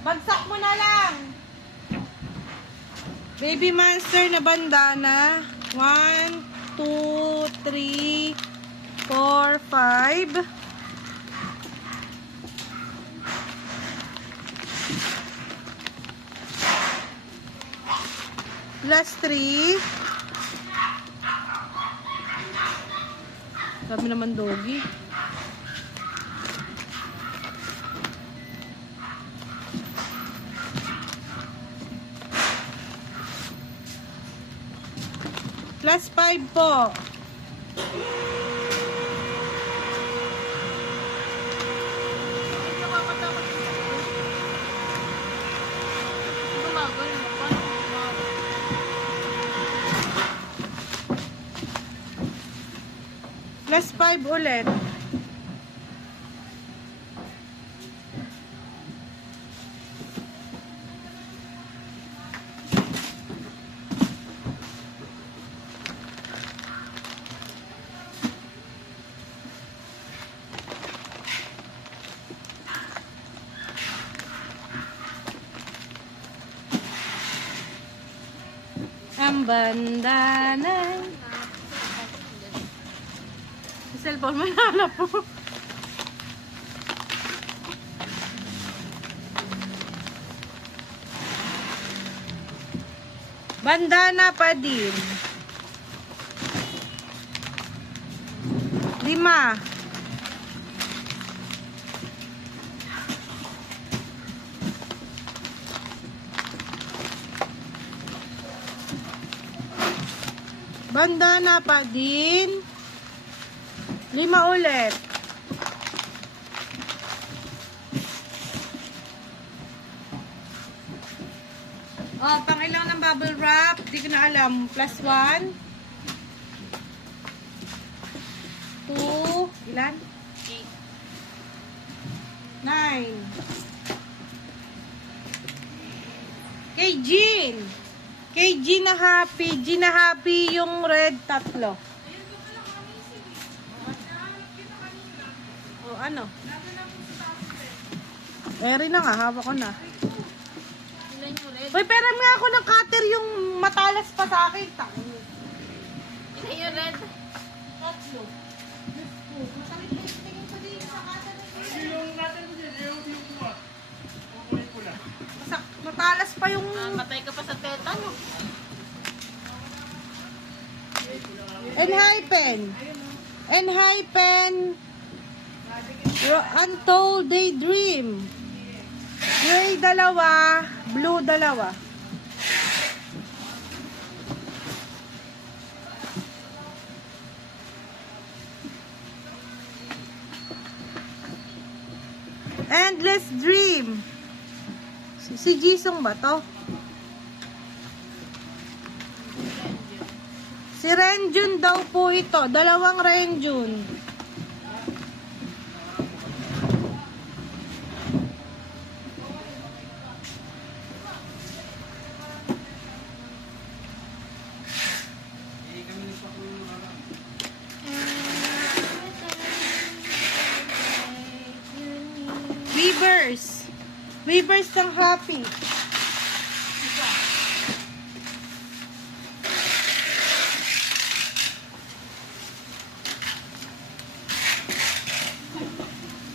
Bagsak mo na lang. Baby monster na bandana. 1, 2, 3, 4, 5. Plus 3. Sabi naman doggy. Plus 5 po. Plus 5 ulit. Ang bandana. Cellphone mo hanap po. Bandana pa din. 5. Bandana pa din. 5 ulit. Oh, pangilang ng bubble wrap. Di ko na alam. Plus 1. 2. Ilan? 9. Kay Jean. Kay Gina Happy. Gina Happy yung red 3. O, ano? Eri na nga, hawak ko na. Uy, pera nga ako ng cutter yung matalas pa sa akin. Ilan yung red? 3. Masakit na tingin ko din sa cutter. Yung natin mo dyan, yung buwa. Matalas pa yung... Matay ka pa sa teta, no? Enhypen. Untold Daydream. Gray 2, blue 2. Endless Dream. Si Jisung ba to? Si Renjun daw po ito. 2 Renjun. Weavers. Weavers ng Happy.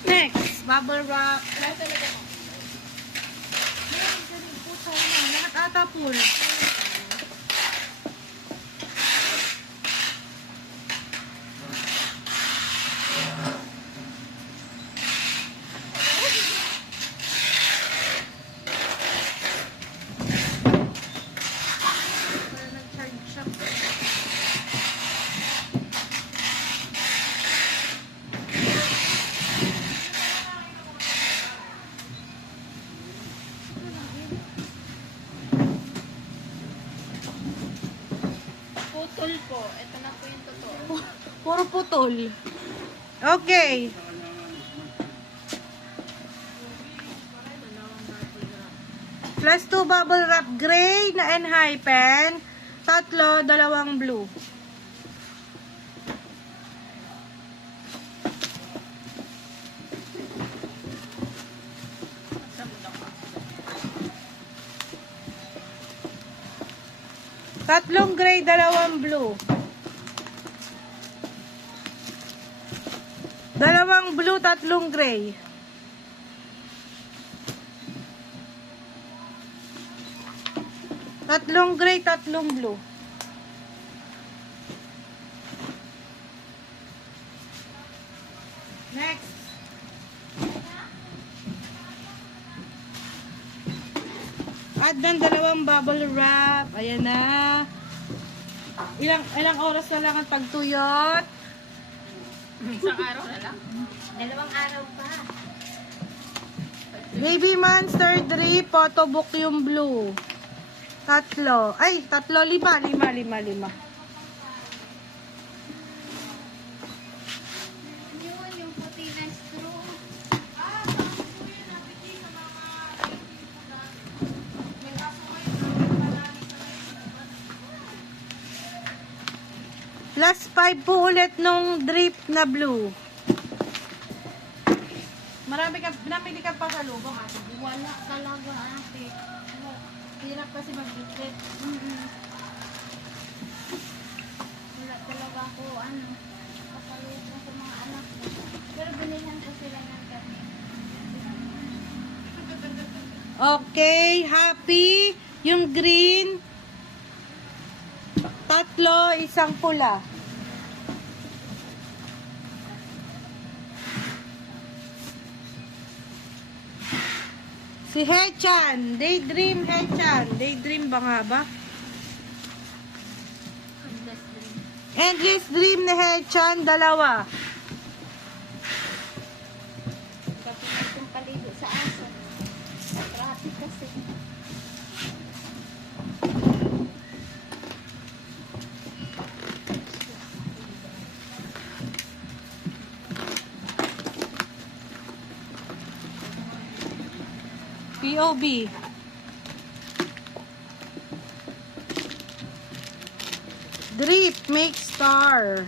Next, bubble wrap. Lahat ata full. Putol po. Ito na po yung totoo. Puro putol. Okay. Plus 2 bubble wrap gray na Enhypen. 3, 2 blue. Tatlong gray, dalawang blue. Dalawang blue, tatlong gray. Tatlong gray, tatlong blue. Next. Add ng dalawang bubble wrap. Ayan na. Ilang oras na lang ang pagtuyot? Isang araw na lang. Dalawang araw pa. Baby Monster 3, photobook yung blue. Tatlo. Ay, tatlo, lima. Yun, yung puti na straw. Plus 5 po ulit nung drip na blue. Napili ka pa sa lubong, ate. Wala talaga, ate. Hirap kasi mag-bitlet. Wala talaga ako, pasalubong sa mga anak ko. Pero binilhan ko sila ng kami. Okay, happy. Yung green. Tatlo, isang pula. Si Hechan, Daydream Hechan. Daydream ba nga ba? Endless Dream ni Hechan, dalawa. Kapag itong paligo sa aso. Traffic kasi. POB. Drip, make star.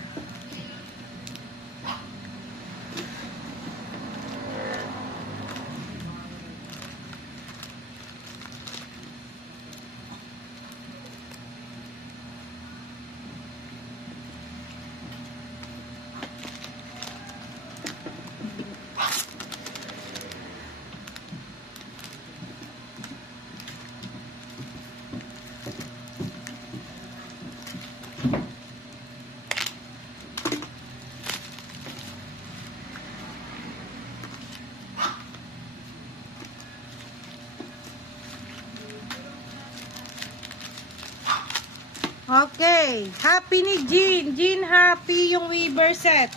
Okay. Happy ni Jean. Jean happy yung Weaver set.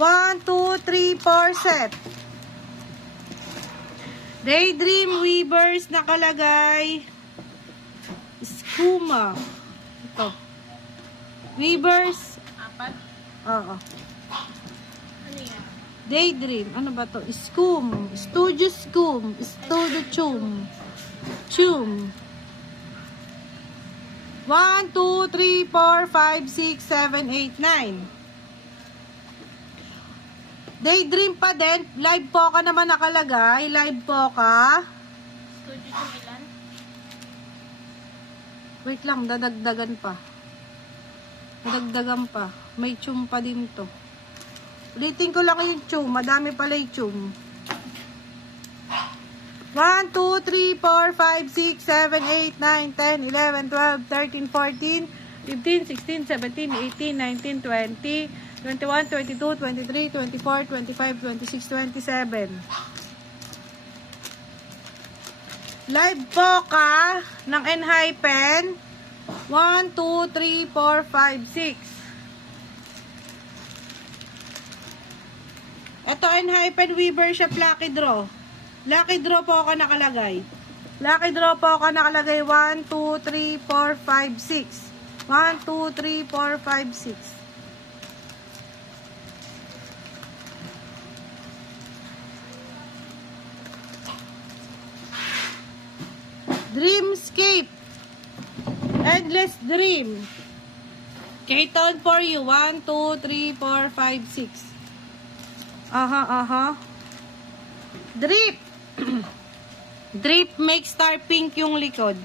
1, 2, 3, 4 set. Daydream Weavers nakalagay. Skuma. Ito. Weavers. Apat. Oo. Ano yan? Daydream. Ano ba to? Skum. Studio Skum. Studio Chum. Chum. 1, 2, 3, 4, 5, 6, 7, 8, 9. Daydream pa din. Live po ka naman nakalagay. Live po ka. Studio yung ilan? Wait lang, dadagdagan pa. Dadagdagan pa. May chum pa din to. Ulitin ko lang yung chum. Madami pala yung chum. 1, 2, 3, 4, 5, 6, 7, 8, 9, 10, 11, 12, 13, 14, 15, 16, 17, 18, 19, 20, 21, 22, 23, 24, 25, 26, 27. Live po ka ng Enhypen. 1, 2, 3, 4, 5, 6. Ito Enhypen Weaver Shop Lucky Draw. Lucky Draw po ako nakalagay. Lucky Draw po ako nakalagay. 1, 2, 3, 4, 5, 6. 1, 2, 3, 4, 5, 6. Dreamscape. Endless Dream. K-Town for you. 1, 2, 3, 4, 5, 6. Aha. Drip. Drip make star pink yung likod.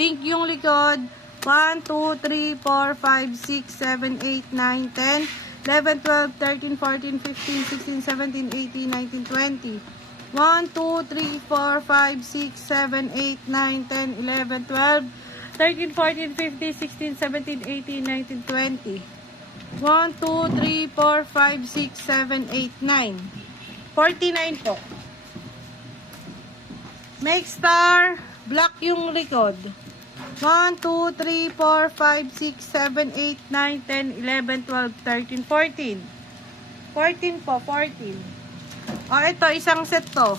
Pink yung likod. 1, 2, 3, 4, 5, 6, 7, 8, 9, 10, 11, 12, 13, 14, 15, 16, 17, 18, 19, 20. 1, 2, 3, 4, 5, 6, 7, 8, 9, 10, 11, 12, 13, 14, 15, 16, 17, 18, 19, 20. 1, 2, 3, 4, 5, 6, 7, 8, 9. 49 po. Make star. Black yung likod. 1, 2, 3, 4, 5, 6, 7, 8, 9, 10, 11, 12, 13, 14. 14 po, 14. O, ito, isang set to.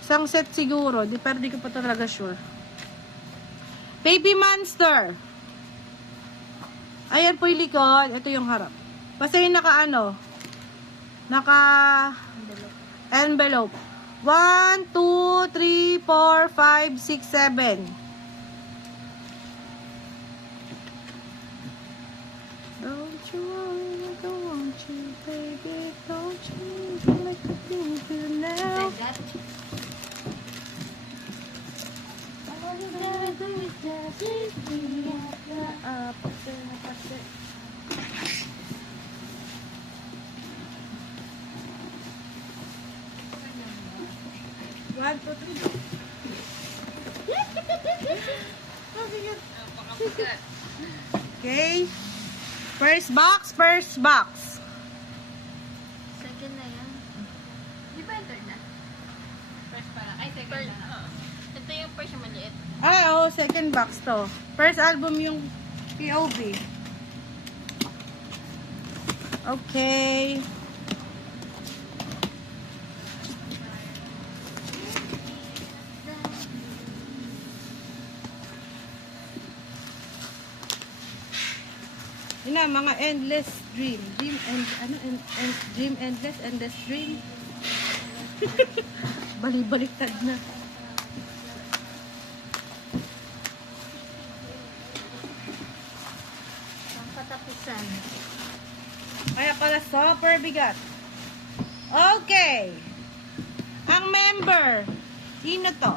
Isang set siguro. Pero di ko pa talaga sure. Baby Monster. Ayan po yung likod. Ito yung harap. Basta yung naka envelope. 1, 2, 3, 4, 5, 6, 7. Don't you worry, don't you, baby, don't you like the things you now. All you gotta do is just lift me up. One, two, three. Napakabigat. Okay. First box, first box. Second na yan. Di ba yung third na? First pala. Ay, second na. Oo. Ito yung first yung maliit. Oo, second box to. First album yung POV. Okay. Yun na, mga endless dream. Dream and, dream endless, endless dream. Bali-baliktad na. Ang katapusan. Kaya pala super bigat. Okay. Ang member. Sino to?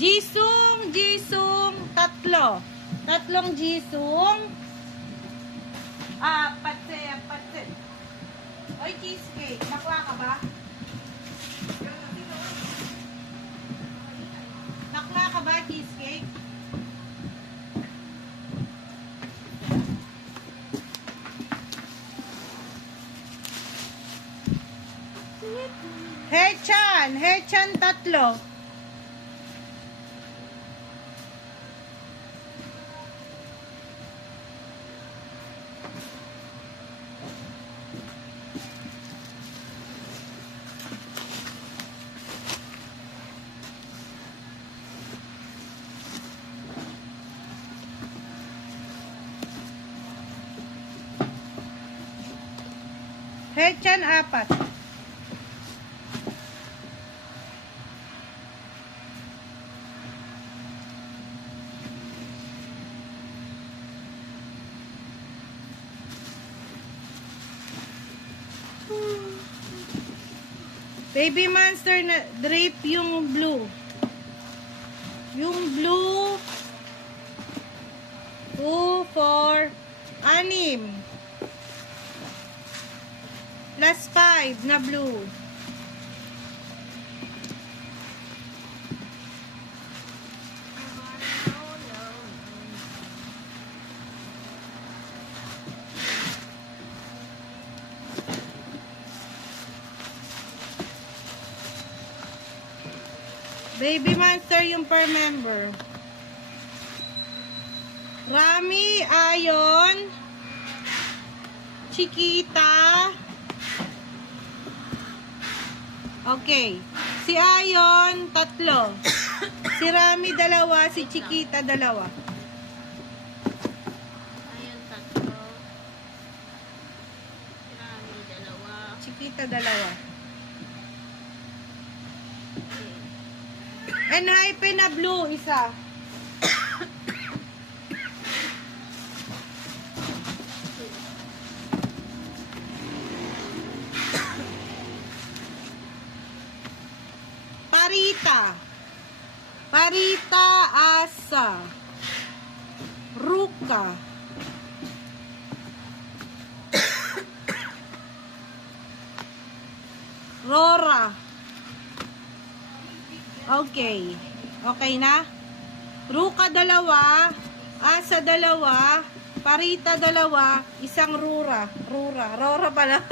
Jisoo. Jisung. Tatlo. Tatlong Jisung. Patse. Oy, cheesecake. Bakla ka ba? Bakla ka ba, cheesecake? Hechan tatlo. Hechan, 4. Baby Monster na drape yung blue. Yung blue 2, 4, 6 plus 5 na blue. Baby Monster yung per member. Rami, Ayon, Chiquita. Okay. Si Ayon, 3. Si Rami, 2. Si Chiquita, 2. Ayan, 3. Marami, 2. Chiquita, 2. And hype na blue, 1. Parita. Parita, Asa, Ruka, Rora. Okay. Okay na? Ruka 2, Asa 2, Parita 2, isang Rura. Rora pala.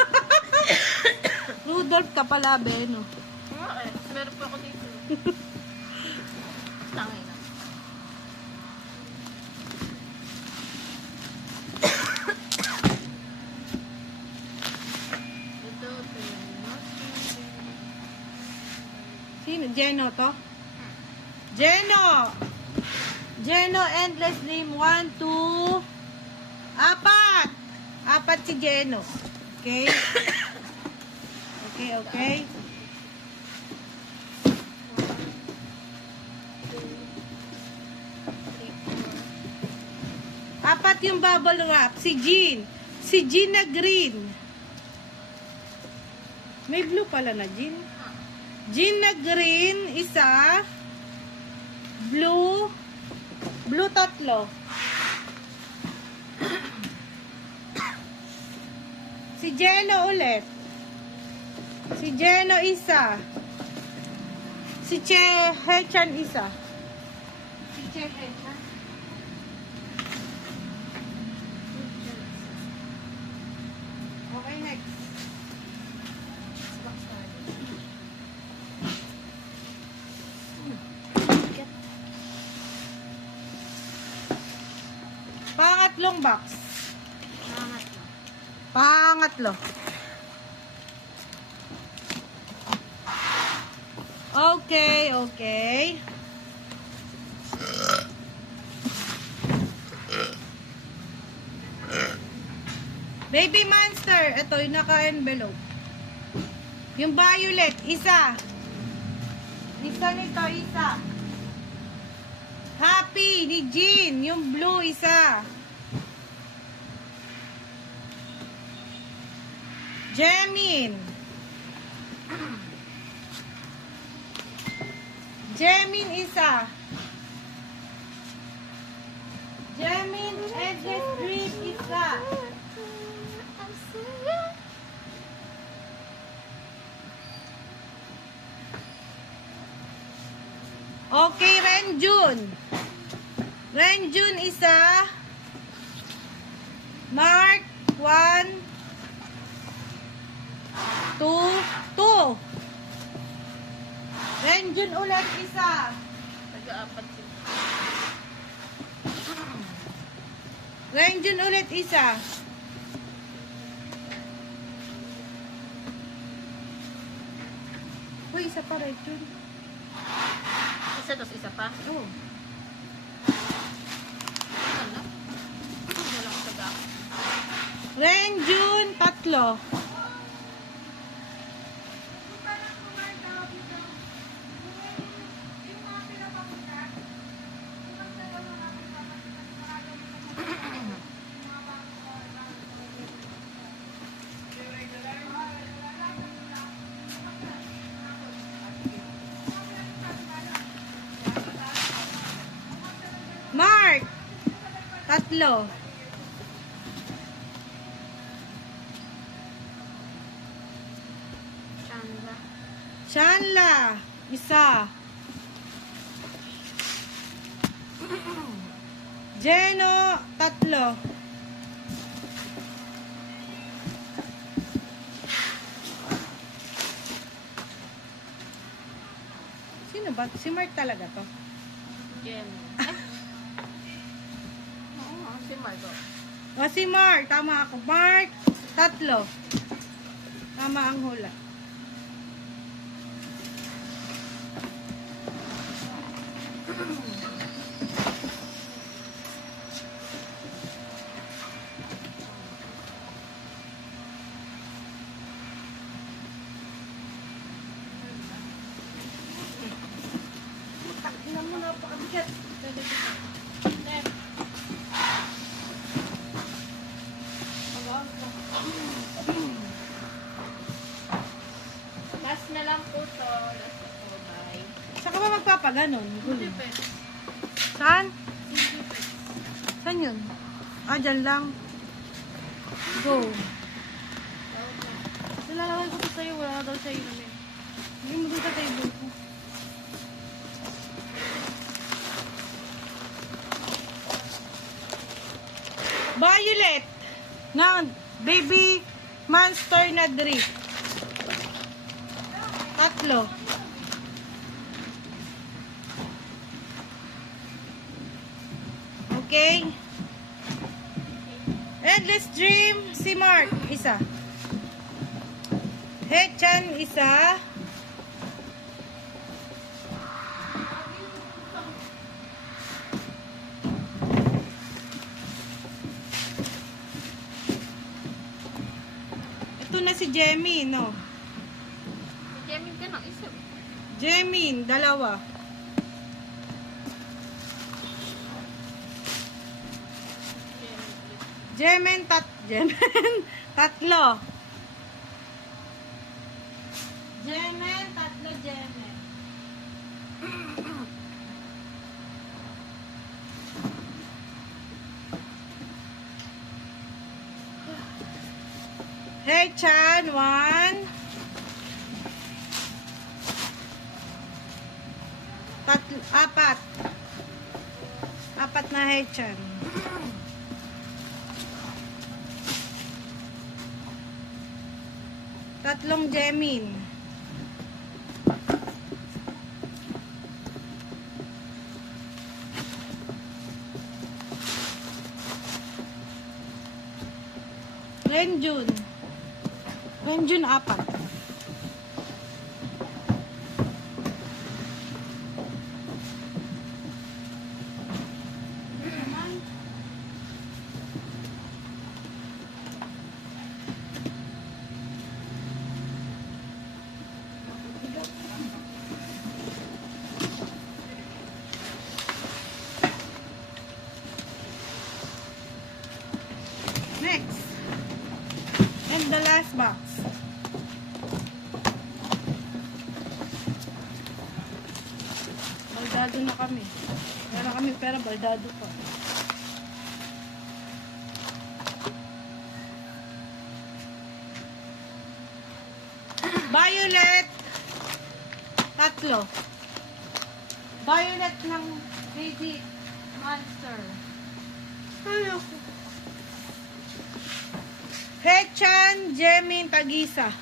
Rudolph ka pala, Beno. Meron pa ako dito. Tangay na. Ito, Sino? Jeno to? Jeno! Jeno, endless dream. 1, 2, 4. 4 si Jeno. Okay? Okay. Apat yung bubble wrap. Si Jean. Si Jean na green. May blue pala na Jean. Jean na green, isa. Blue 3. Si Jeno ulit. Si Jeno isa. Si Che Hechan isa. Si Che Hechan. Okay, next. Pangatlong box. Pangatlo. Okay. Baby Monster. Ito, yung naka-envelope. Yung violet, isa. Isa nito, isa. Happy ni Jean. Yung blue, isa. Jemin. Jemin, isa. Jemin, endless dream, isa. Okay, Renjun. Renjun, isa. Mark, 1, 2. Renjun ulit, isa. Taga-apat yun. Renjun ulit, isa. Uy, isa pa, Renjun. Isa tapos isa pa. Oh. Ano? Wala ko taga. Renjun, 3. Mark, 3. Chandra. Shanla, isa. Jeno, 3. Sino ba? Si Mark talaga to. Jem. Oo, si Margo. O si Mark, tama ako. Mark, 3. Tama ang hula. Ilan mo, napakabigat. Last na lang po to. Last na po. Bye. Saka ba magpapa pa ganun. Huli. Depende. Saan? Depende. Saan yun? Ah, dyan lang. Go. Nilalaway ko to sa'yo. Wala daw sa'yo namin. Hindi mo doon sa table ko. Violet na baby monster na drip. 3. Okay. Endless Dream, si Mark, isa. Hechan, isa. Ito na si Jemmy, no? Jamin ka ng isa. Jemin, 2. Jemen, 3. Jemen, 3 Jemen. Hey Chan, 1. 4. 4 na Hechan. 3 Jemin. Renjun. Renjun 4. Next. And the last box. Baldado na kami. Meron kami pera, baldado pa. Violet. 3. Violet ng baby monster. Ayoko. Hechan, Jemin, Tagisa.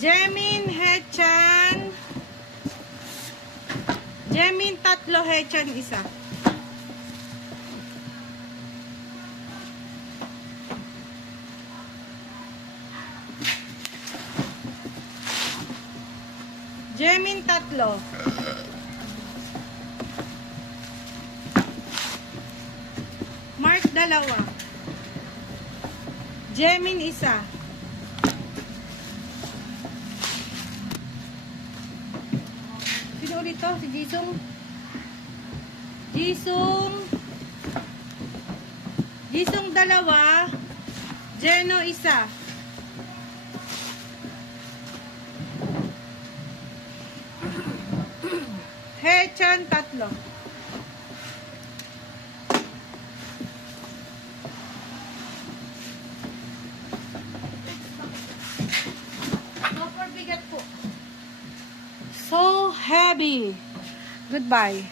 Jemin, Hechan. Jemin, 3, Hechan, 1. Jemin, 3. Mark, 2. Jemin, 1. Sino ulit to? Si Jisung? Jisung. Jisung, 2. Jeno, 1. Hechan, 3. Super bigat po. So heavy. Goodbye.